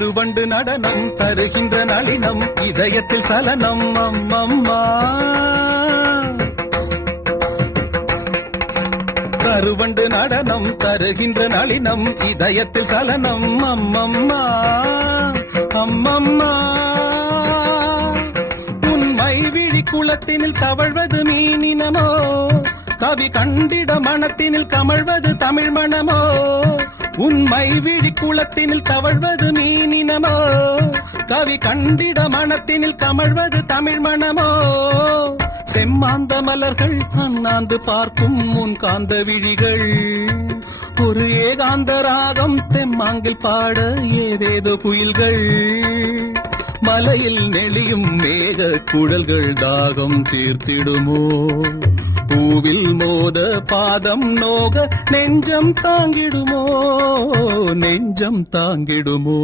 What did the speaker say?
கருவண்டு நடனம் தருகின்ற நளினம் இதயத்தில் சலனம் அம்மம்மா. கருவண்டு நடனம் தருகின்ற நளினம் இதயத்தில் சலனம் அம்மம்மா அம்மம்மா. உன்மை விழி குளத்தினில் தவழ்வது மீனினமோ, கவி கண்டிட மனத்தினில் கமழ்வது தமிழ் மணமோ. உன்மை விழி குளத்தினில் தவழ்வது மீனினமோ, கவி கண்டிட மனத்தினில் கமழ்வது தமிழ் மணமோ. செம்மாந்த மலர்கள் அண்ணாந்து பார்க்கும் முன் காந்த விழிகள், ஒரு ஏகாந்த ராகம் தெம்மாங்கில் பாட ஏதேதோ குயில்கள். மலையில் நெளியும் மேக குழல்கள் தாகம் தீர்த்திடுமோ, பூவில் மோத பாதம் நோக நெஞ்சம் தாங்கிடுமோ, நெஞ்சம் தாங்கிடுமோ.